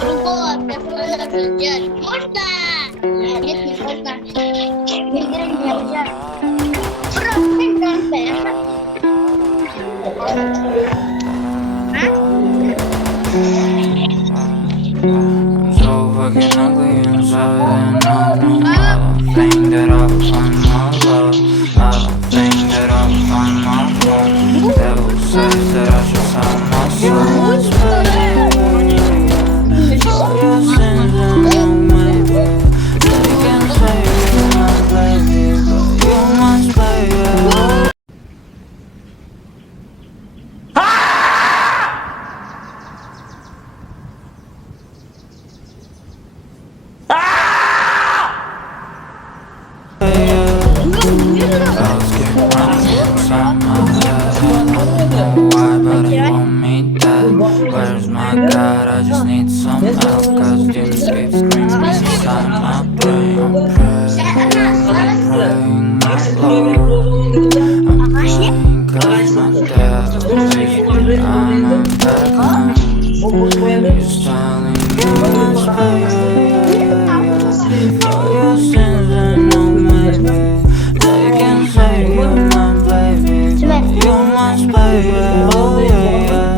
Другого персонажа взять можно? Нет, не можно. Нельзя, нельзя. Просто контент. So fucking ugly inside, and I don't think that I'll find my love. I don't think that I'll find my home. Devil says that I should sell my soul. For your sins and maybe they can say you're my baby, but you must pay it. Thoughts keep running inside my head. I don't know why, but I want me dead. Where's my God? I just need some help, cause demons keep screaming inside my brain. I'm praying, my Lord. I'm praying cause my devil is behind my back home. He's telling you must pay for your sins and no maybe. They can say you're my baby, but you must pay it, oh yeah, yeah.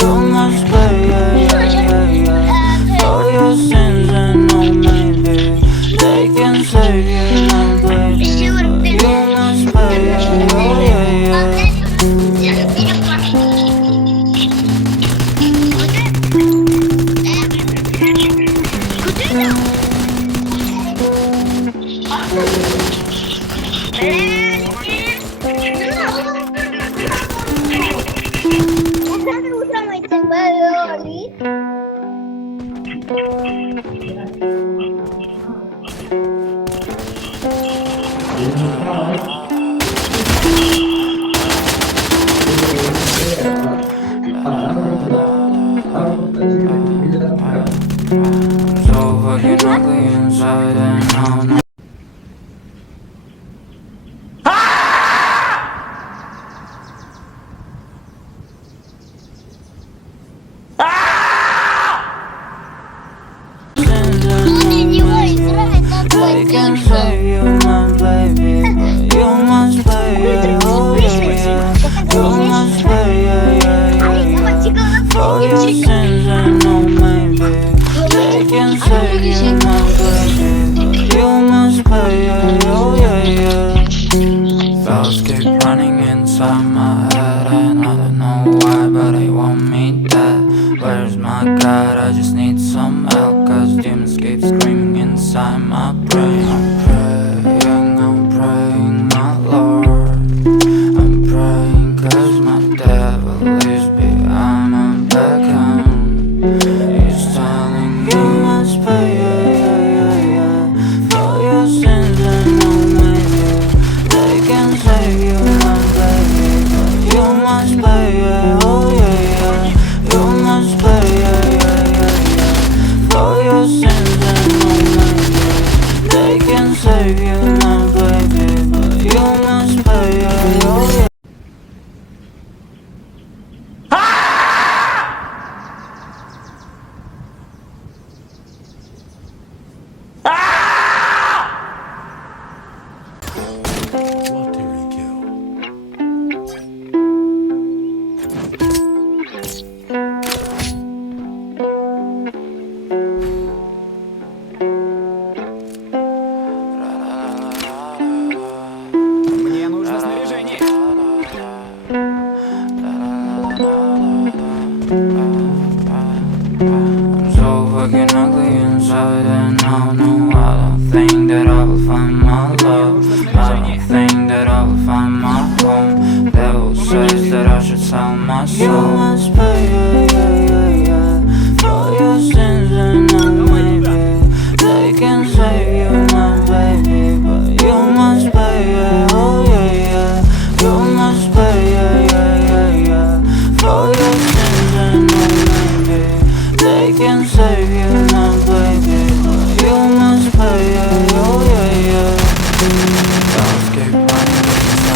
You must pay it, yeah, yeah. For your sins and no maybe. They can say you're my baby, but you must pay it, oh yeah, yeah. So fucking ugly inside and out. They can say you're my baby, but you must pay it, oh yeah, yeah. You must pay it, yeah, yeah, yeah. For your sins and no maybe. They can say you're my baby, but you must pay it, oh yeah, yeah. Thoughts keep running inside my head, and I don't know why, but they want me dead. Where's my God? I just need some help, cause demons keep screaming inside my brain. I'm praying, my Lord. I'm praying cause my devil is behind my back home. He's telling you must pay, yeah, yeah, yeah. For your sins and no maybe. They can say you're my baby, but you must pay, yeah, oh yeah, yeah. You must pay, yeah, yeah, yeah, yeah. For your sins and no maybe. They can save you, my baby, but you must pay, yeah, oh yeah. Мне нужно снаряжение. I'm so fucking ugly inside and I don't think that I will find my love. I don't think that I will find my home. Devil says that I should sell my soul. You must pay, yeah, yeah, yeah, yeah. For your sins and no maybe. They can say you're my baby, but you must pay, yeah, oh yeah, yeah. You must pay, yeah, yeah, yeah, yeah. For your sins and no maybe. They can save you, my baby, but you must pay, yeah, oh yeah, yeah. Thoughts keep running inside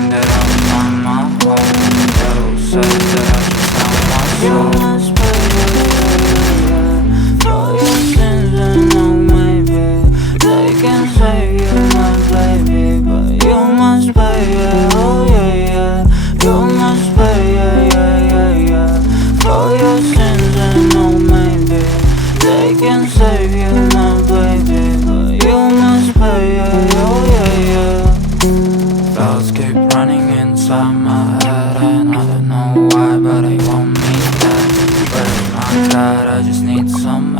think that I'm on my way. They'll say that I should sell my soul. You must pay, for your sins, I know maybe they can say you're my baby, but you must pay, oh yeah, yeah. You must pay, yeah. For your sins, I know maybe they can save you, my baby, but you must pay, oh yeah. Thoughts keep running inside my head, and I don't know why, but they want me dead. Where's my dad? I just need some